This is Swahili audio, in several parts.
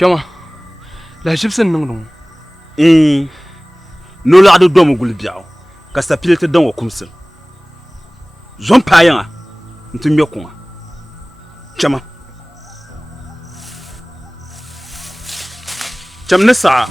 Kama la jibsin niŋ dum no la do dom gul biaw ka sapile te dan wa kumsil zon pa yanga ntum yokunga chama cham ne sa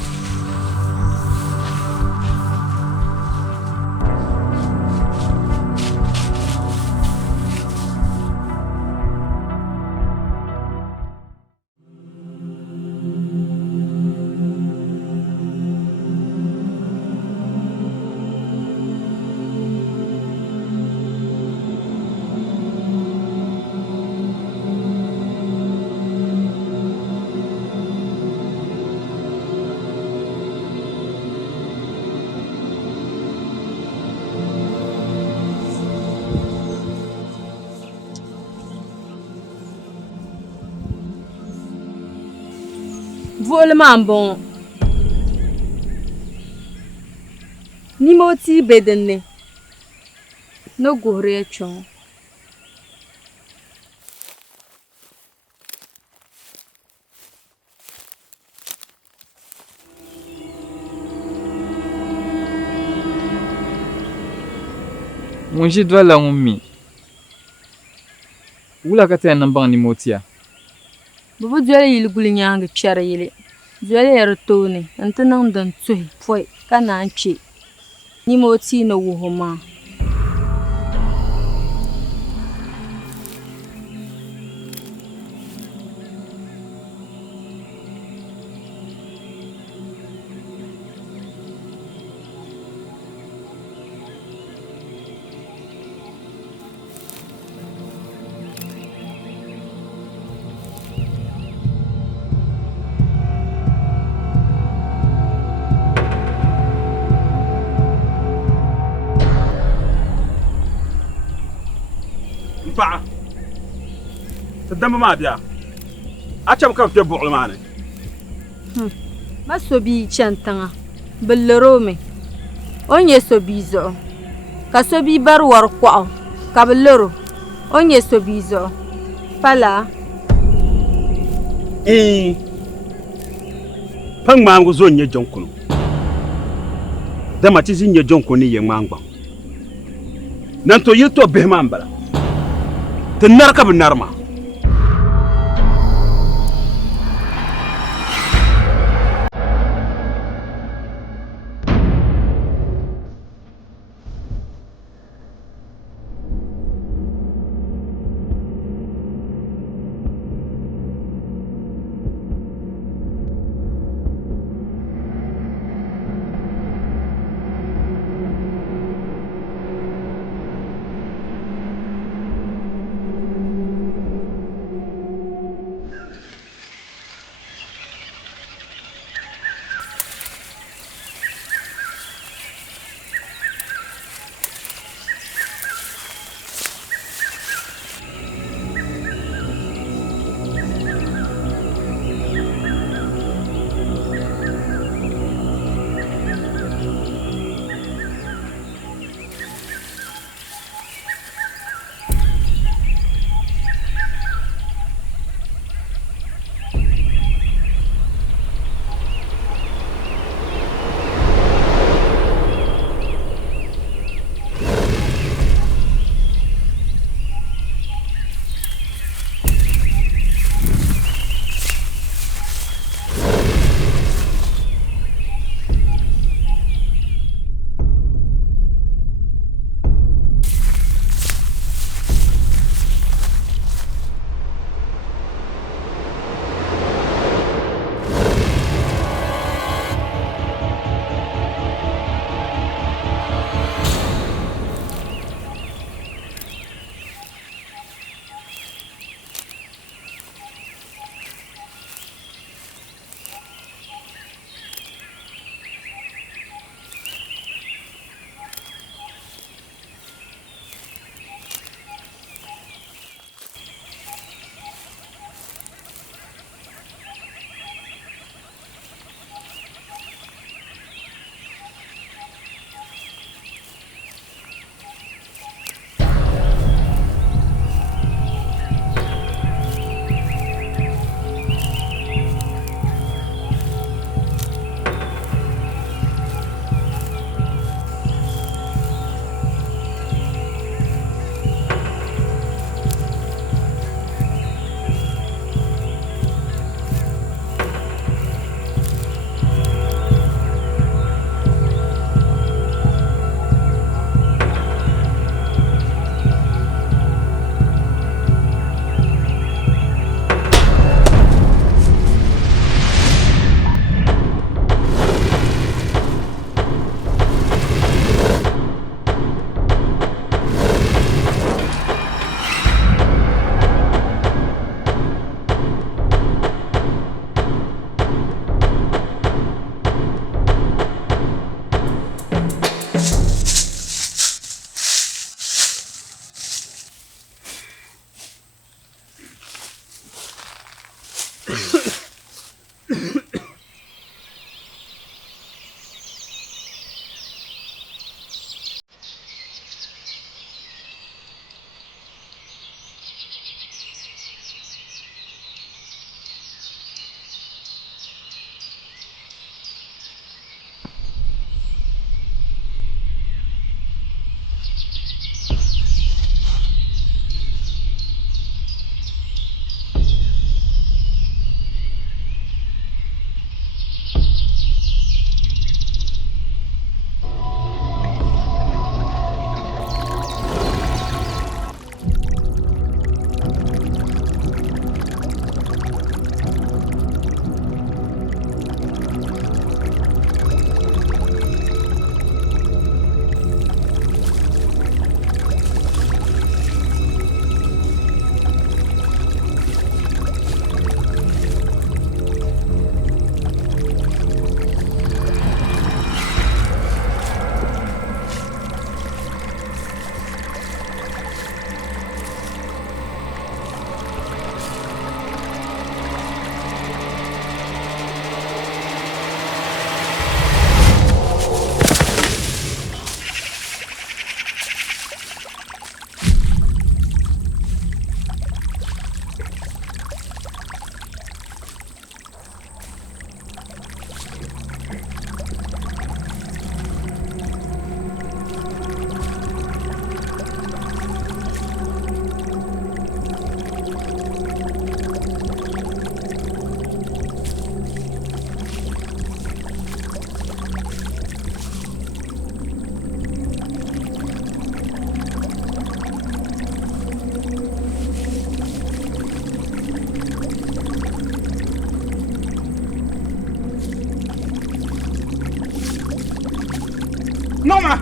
Vole man bon. Ni moti bedenne. No gore chon. Munji dwala ummi. Wula ka ta nan ban ni motiya. Bubu dwele yili guli nyanga chara yili. Dwele yara toni. Nti nang dan tuhi poi. Ka nan che. Ni moti na wuhoma. pa te damba ma bia acham ka te buɣul maani Ma so bi chantanga billerome onye so bi zo ka so bi bar war kwao ka billero onye so bi zo pala pang mangu zo nye jonkunu dama ti zinye jonkunu ye mangba nan to yito behman bala te narka bi narma Noma!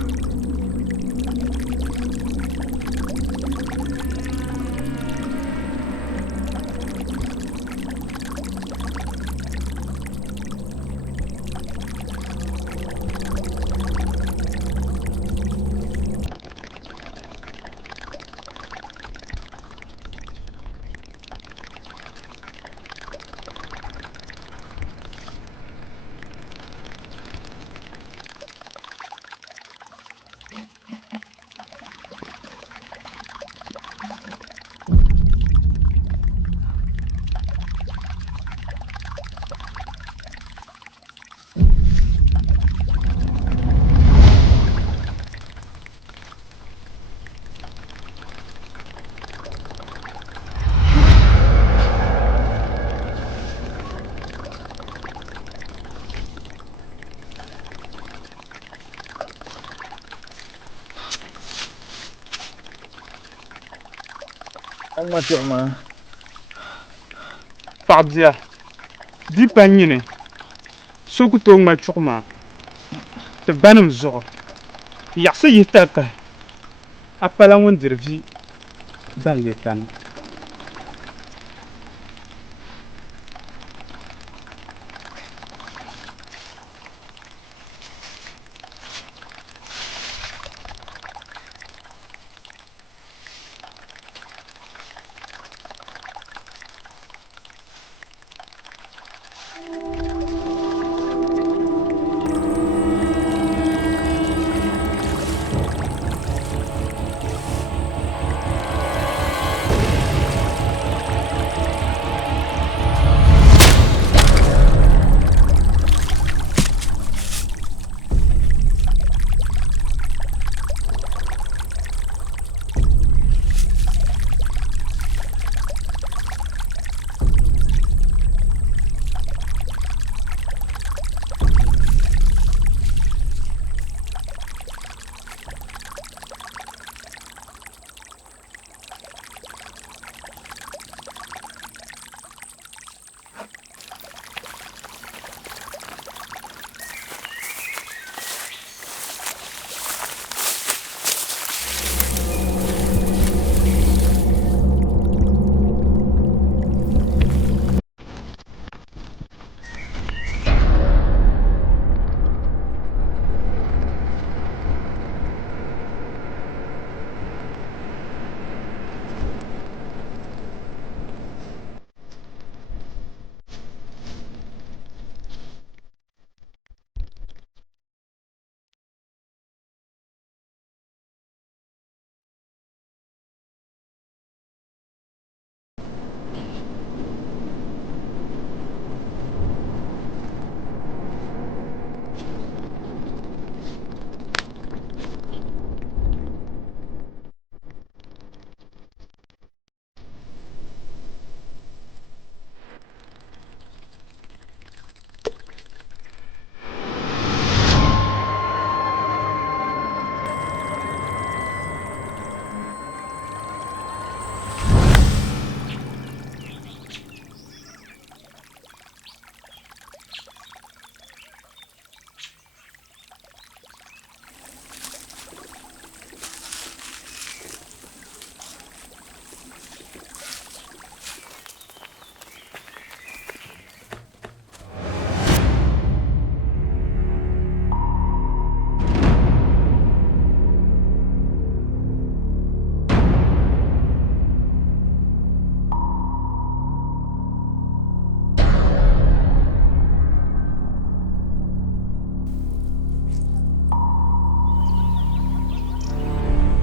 Ma tuɣuma paɣa bia di pa nyini so ku tooi ŋma chuɣu maa ti banim zuɣu yaɣasi yi talikahi a pala ŋun diri vi ban le tani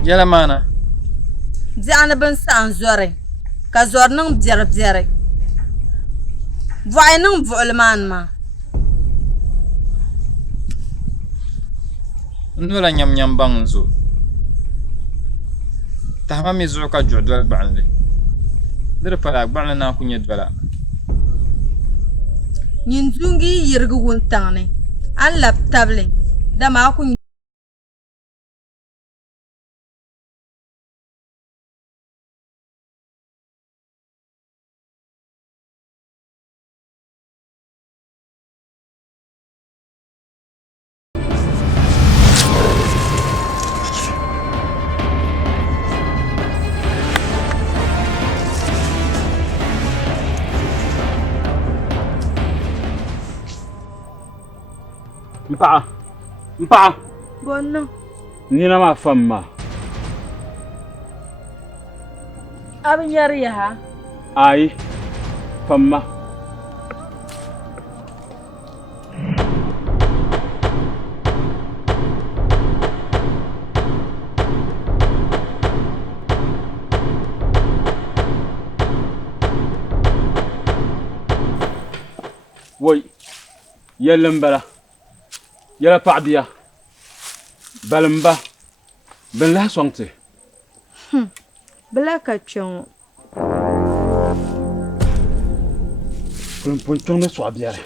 Yɛla maana. Biɛɣu ni bin saɣam zori ka zori niŋ biɛri biɛri. Bɔɣi niŋ buɣuli maa ni maa. N nola nyam baŋ n zo. Tahama mi zuɣu ka juɣu doli gbaɣinli. Diri pala gbaɣinli naan ku nyɛ dola. Nyinduungi yi yirigi wuntaŋ ni. A ni labi tabili. Dama a ku Mpaɣa. bɔnna. Nina maa fam maa. A bi nyɛri yaha. Ayi. Fam ma. Woi. Yɛlli n bala. Yɛla paɣa bia. Balimba. Bin lahi sɔŋ ti. Bila ka kpɛ ŋɔ. Pun kpɛŋ ni sɔɣ biɛri.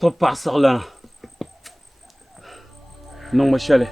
To paɣa siɣilana. Niŋ mi shɛli.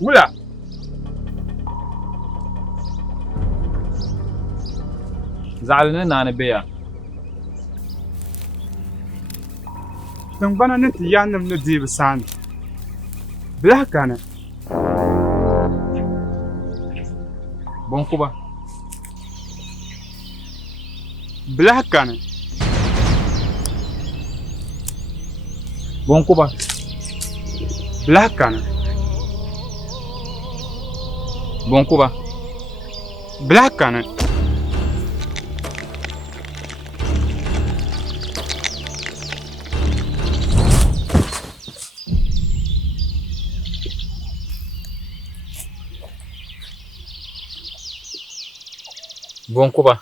Wula. Zaɣali ni naani beya. Tingbana ni ti yanim ni deebi saani. Bilahi kani. Bonkuba. Bilahi kani. Bonkuba. Bilahi kani. Bonkuba. Bilahi kani. Bonkuba.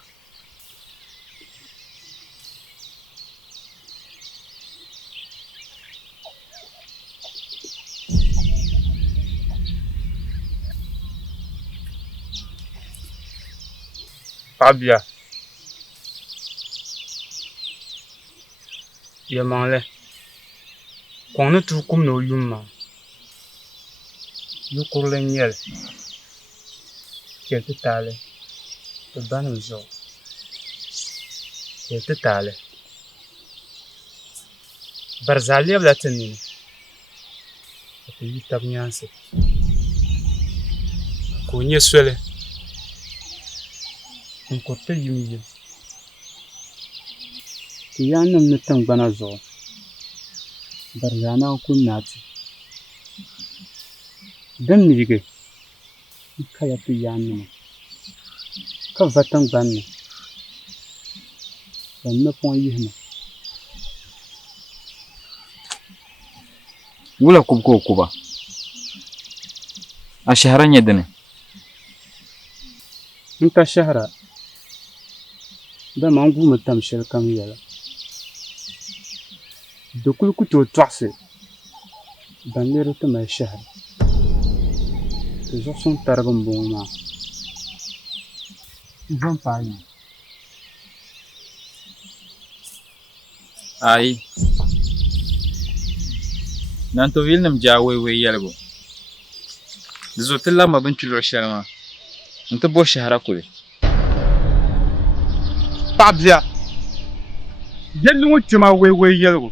Paɣ'bia. Yɛlimaŋli. Kɔŋ ni tuu kum ni o yum maa. Yukurili n-nyɛli. Chɛli titaali. Ti banim zuɣu. Chɛli titaali. Barizaa lɛbila ti nini. Ka ti yi tabi nyaansi. Ka o nyɛ soli. N-kuriti yim. Ti yanim ni tingbana zuɣu. Barizaa naan ku naati. Din miigi. N-kaya ti yanima. Ka va tingbanni. Ka napɔŋ yihima. Wula kubu ka o kuba. A shahara nyɛ dini. N-ka shahara. Dama n guumi tam shɛli kam yɛla. Do kuli ku tooi tɔɣisi. Ban niri ti mali shahara. Ti zuɣu suŋ tarigi m-bɔŋɔ maa. N-zɔn paai nya. Ayi. Nantovilim jaa wei yɛligu. Di zuɣu ti labima bin chuluri shɛli maa. N-ti bo shahara kuli. Paɣ'bia. Yɛlli ŋɔ kpe maa wei yɛligu.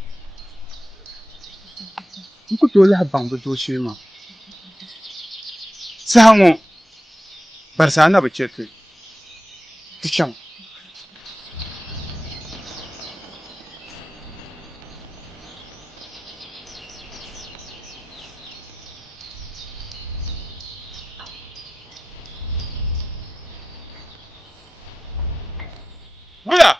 N ku tooi lahi baŋ bi doo shee maa. Saha ŋɔ. Barizaa na bi chɛ ti. Ti chaŋ. Wula.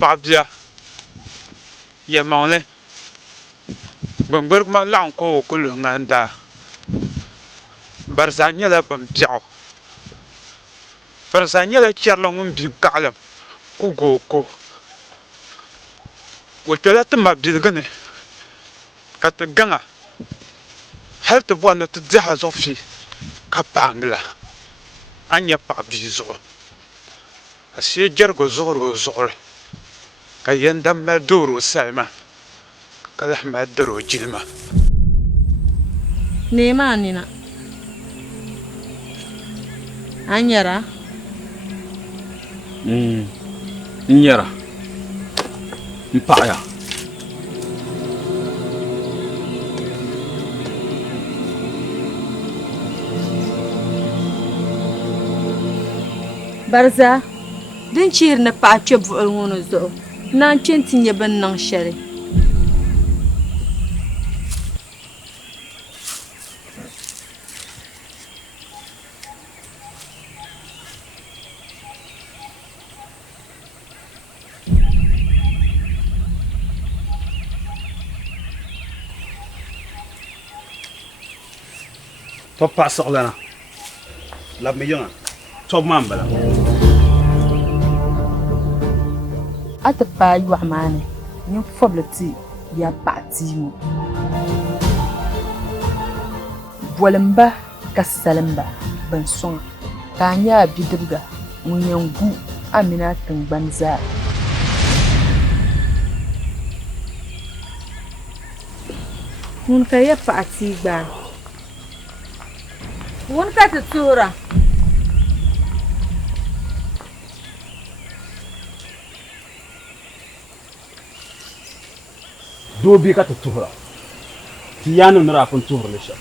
Paɣ'bia. Yɛlimaŋli. Gbamgbiriba laɣim ka o ku luhi ŋahindaa. Barizaa nyɛla bimbɛɣu. Barizaa nyɛla chɛrili ŋun bi kaɣilim ku ga o ko. O kpɛla ti ma biligu ni ka ti gaŋa hali ti bɔri ni ti diɛhi zuɣu fi ka paangila. A nya paɣ'bia zuɣu. Ashee jɛrigu zuɣuri o zuɣuri. Ka yɛndam mali doori o salima. Ka lahi mali dari o jilima. Neema nina. A nyɛra? N-nyɛra. N-paɣaya. Barizaa. Din chihiri ni paɣa kpe buɣuli ŋɔ ni zuɣu. Naan kpe ti nya bin niŋ shɛli. To paɣasɣilana labimi yiŋa tɔbu maa m-bala. A ti paai yɔɣu maa ni ninfɔbili ti ya paɣa tii ŋɔ. Bɔlimba ka salimba bin sɔŋa ka a nya a bidibga ŋun yɛn gu Amina tingbani zaa. Ŋun ka ya paɣa tii gbaa. Ŋun ka ti tuhira. Doo bi ka ti tuhira. Ti yaa ni nira a pun tuhiri li shɛm.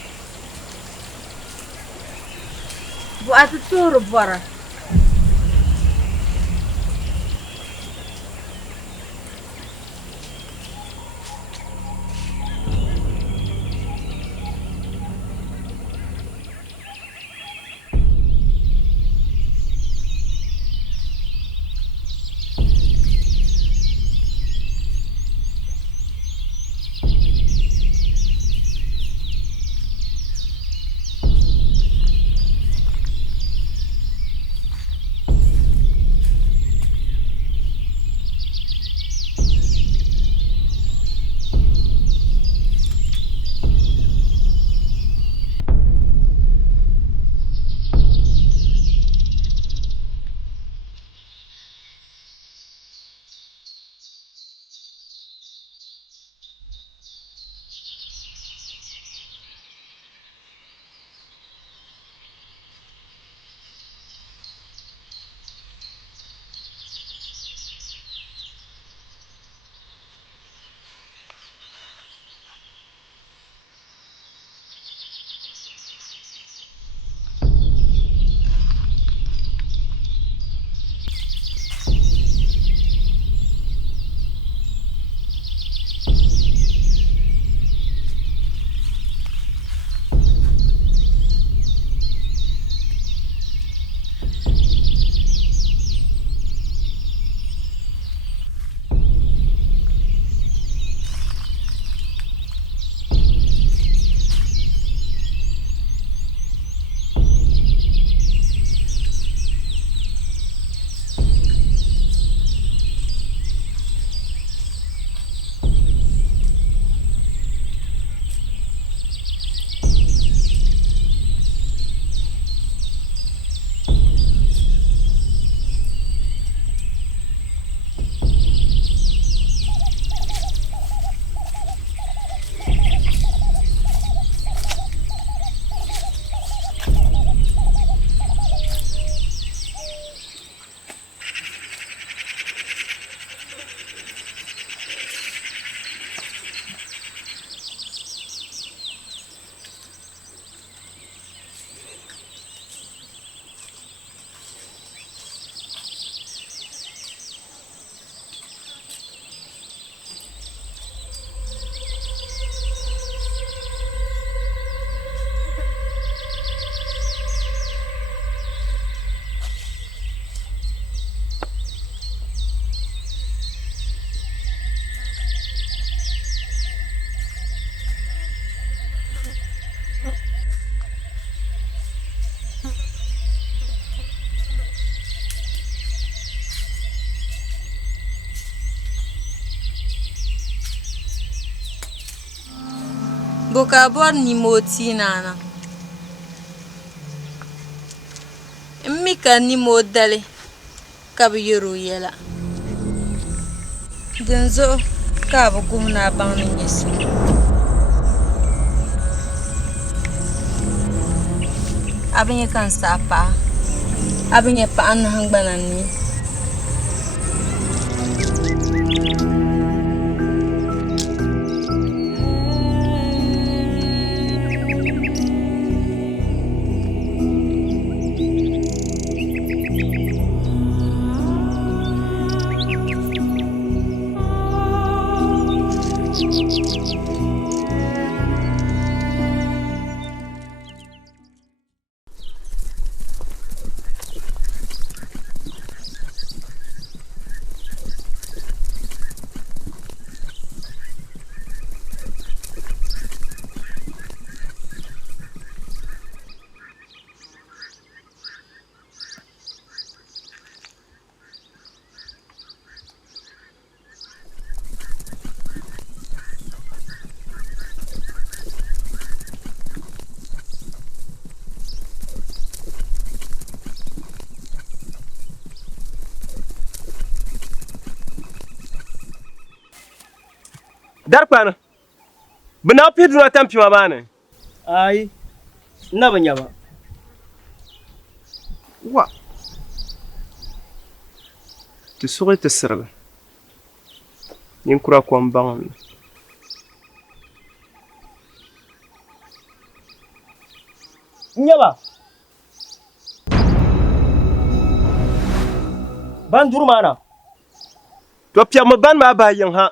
Bɔɣa ti tuhiri bɔra. Boka bor ni moti nana. Mika ni modale kabiyoro yela. Denzo ka bu gumna ban ni nyesi. Abin kan sapa. Abin pa an hangbanan ni. Dar kpaana. Bɛ na pihi duna tam pima maa ni. Ai. Na bɛ nyaba. Wa. Ti suɣi ti sirigi. Ninkura kom baŋmi. Nyaba. Ban duru maana. To piɛmi ban maa baa yiŋ ha.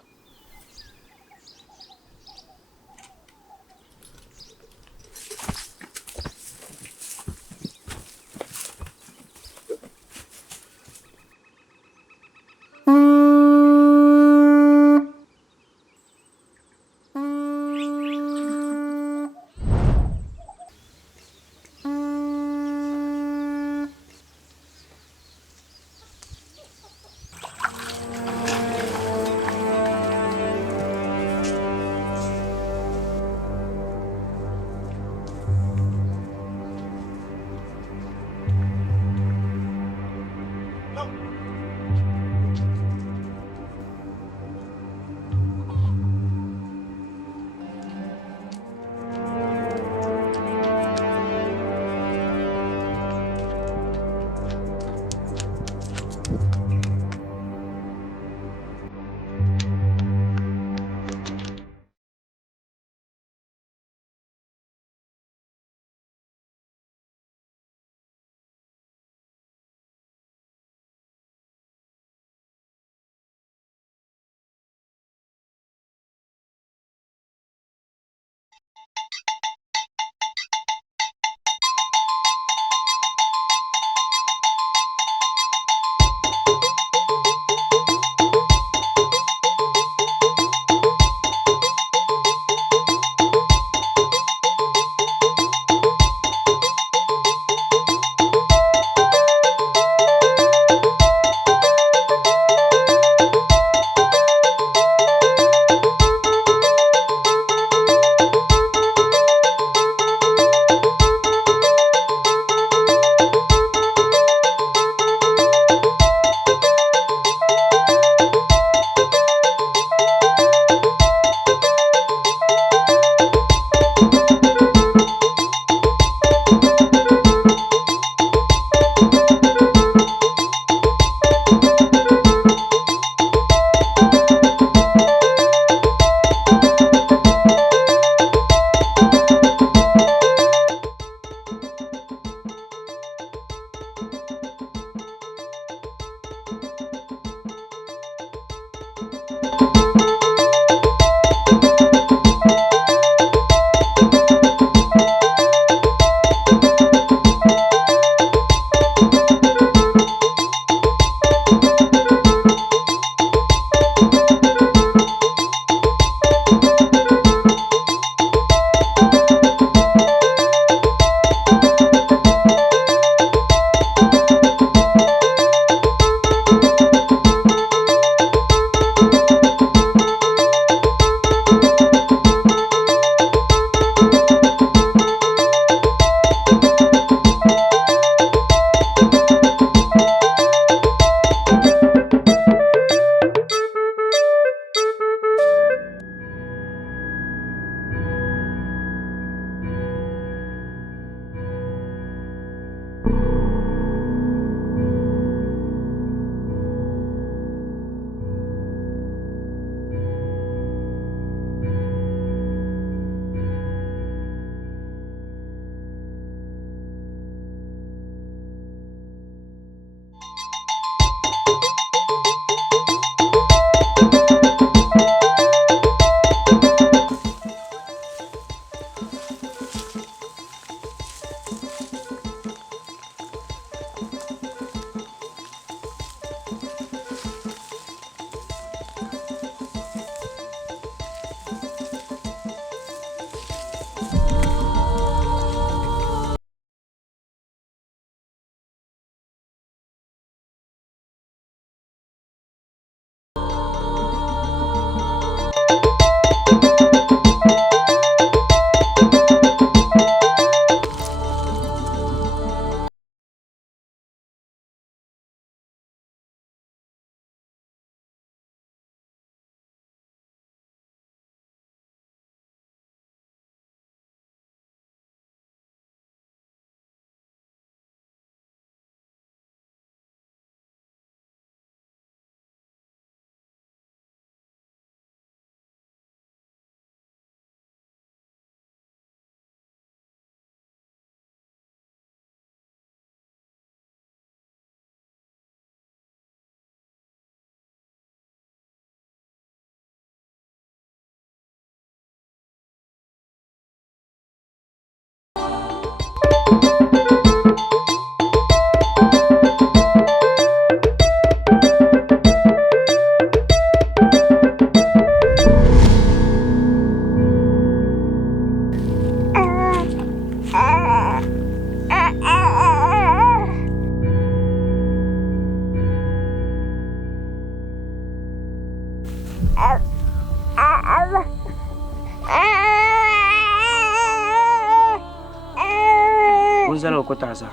Unzalo ko taza.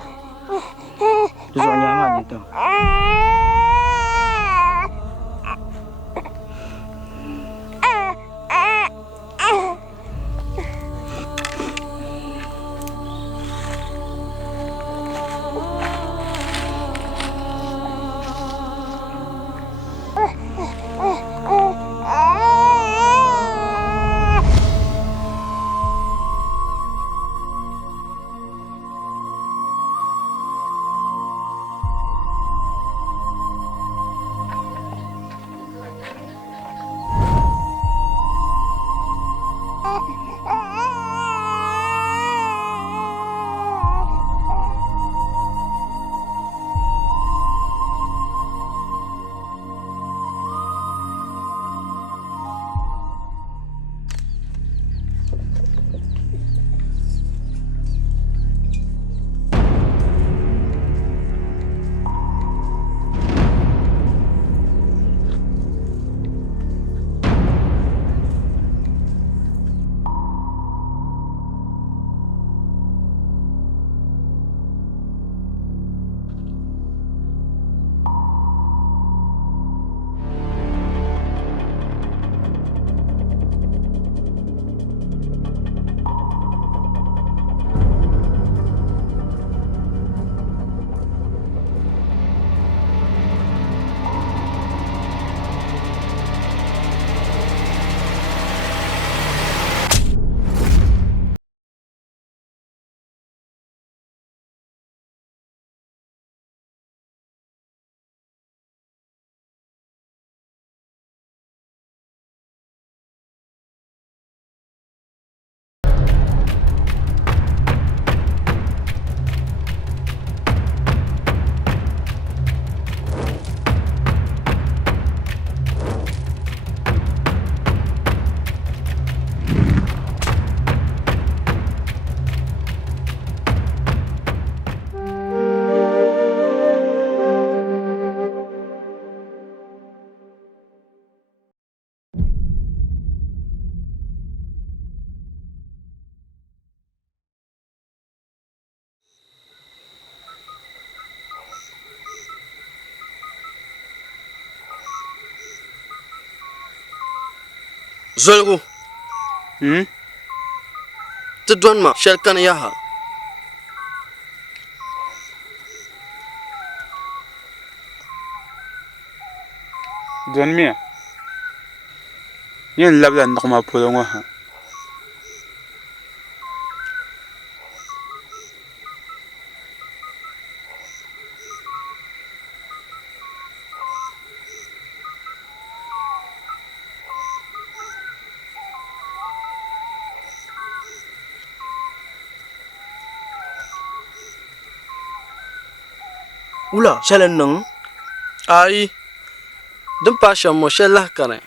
Tuzonya mani to. Zolgu. Ti dɔni ma shɛli kani yaha. Dɔni miya. Yɛn labila niɣima polo ŋɔ ha. Wula shɛli n-niŋ? Ayi. Din paai shɛm ŋɔ shɛli lahi kani.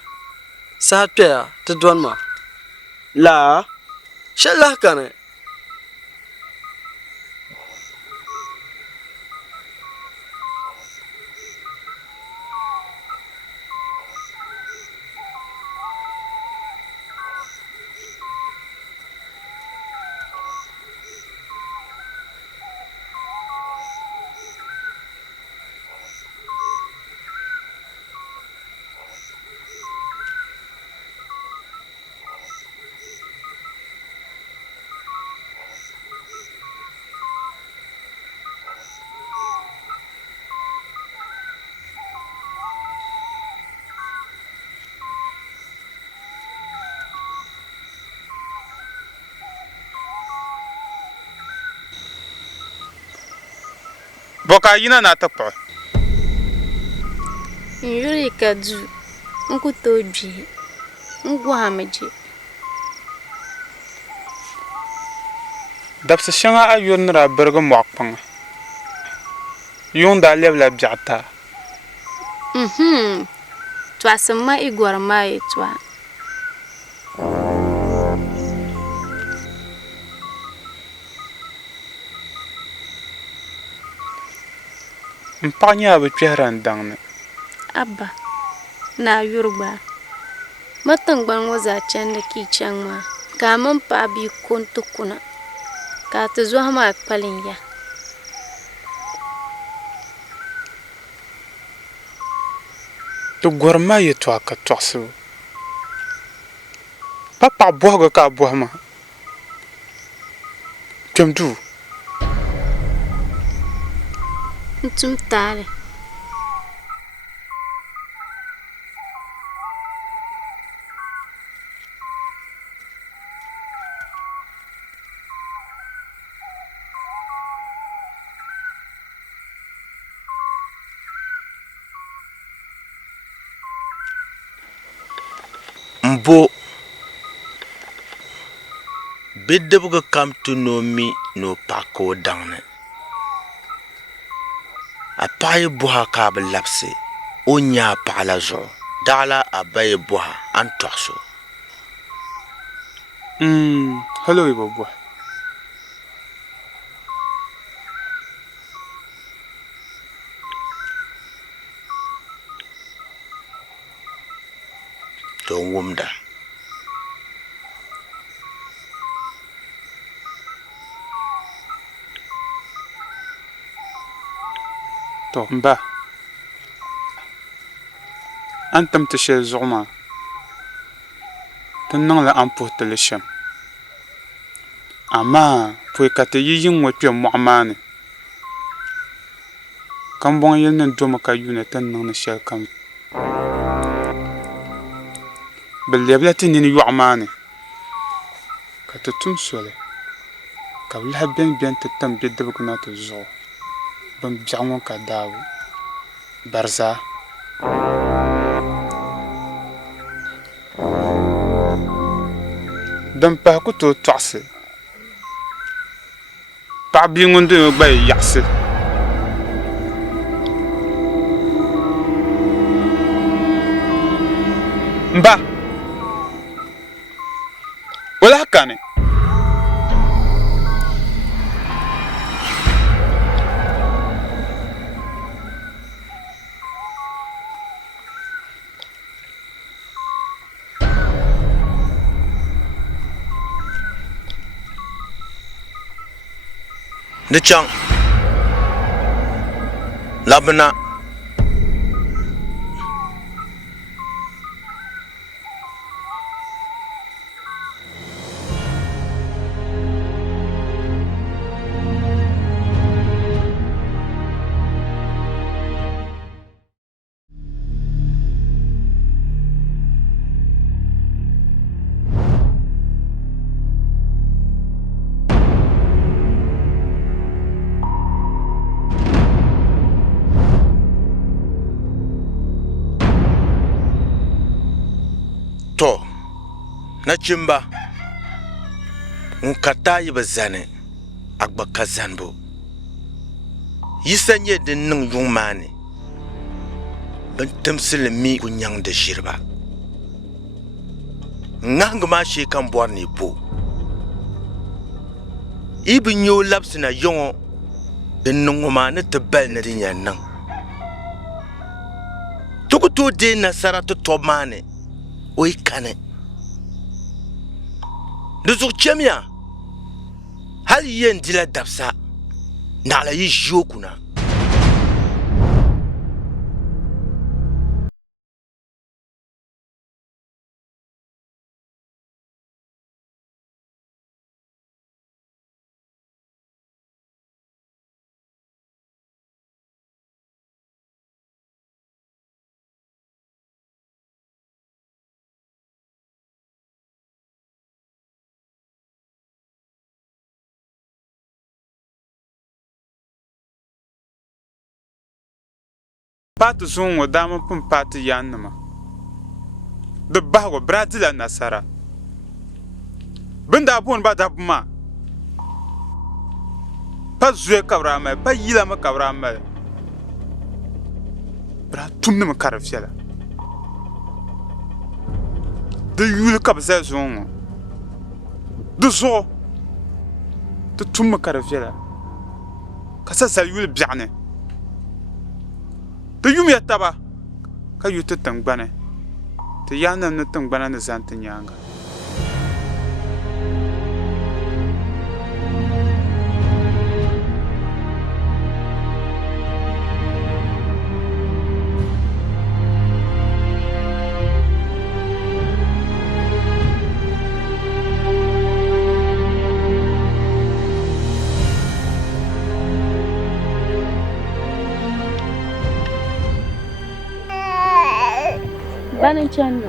Saha kpɛya ti dɔni ma. Laa. Shɛli lahi kani. Boka yina na ta kpuɣi. N-yuli ka duu n-ku tooi gbihi n-gɔhimi je. Dabsi shɛŋa a yuri a birigi mɔɣu kpaŋa. Yuŋ daa lɛbila biɛɣu taa. Tɔɣisim ma i gɔri maa yɛltɔɣa. N paɣa nyɛla bɛ kpɛhira n daŋni. Abba, naa yuri gba. Ma tingbani ŋɔ zaa chandi ka yi chaŋ maa ka a mini paɣa bia ko n-ti kuna ka a ti zɔhi maa kpalim ya. Ti gɔrim maa yɛltɔɣa ka tɔɣisibu. Pa paɣa bɔhigu ka a bɔhi maa. Kpɛm duu. N-tum taali. Mbo bidibga kam ti ni o mi ni o paɣa ka o daŋni. A paɣa yi bɔha ka a bi labisi o nya a paɣa la zuɣu daɣila a ba yi bɔha a ni tɔɣisi o. Hali o yi bi bɔhi. To n wumda. To mba an tam ti shɛli zuɣu maa ti niŋli an puhitili shɛm amaa poi ka ti yi yiŋ ŋɔ kpe mɔɣu maa ni kambɔŋ yili ni domi ka yuuni ti ni niŋdi shɛli kam bɛ lɛbila ti nini yɔɣu maa ni ka ti tum soli ka bɛ lahi benben ti tam bidibga na ti zuɣu bin biɛɣu ŋɔ ka daabu barizaa din pahi ku tooi tɔɣisi paɣa bia ŋun dini gba yi yaɣisi mba o lahi kani Ni chaŋ labina to nachimba ŋun ka taayi bi zani a gba ka zanibu yisa nyɛ din niŋ yuŋ maa ni bin timsili mi ku nyaŋdi ʒiriba ŋahingi maa shee kan bɔri ni bo yi bi nyɛ o labisina yɔŋɔ din niŋ ŋɔ maa ni ti bali ni din yɛn niŋ ti ku tooi deei nasara ti tɔbu maa ni o yi kani di zuɣu chɛmiya hali yi yɛn dila dabisa naɣala yi ʒi o kuna paati zuŋɔ ŋɔ daa mini pun paati yannima di bahigu bira dila nasara bin daa booni ba dabba maa pa zuya ka bɛ daa mali pa yilami ka bɛ daa mali bira tumnimi ka di viɛla di yuli ka bɛ zali zuŋɔ ŋɔ di zuɣu ti tummi ka di viɛla ka sa zali yuli biɛɣu ni ti yumiya taba ka yu ti tingbani Ti yanim ni tingbana ni zan ti nyaanga. Bani chanda.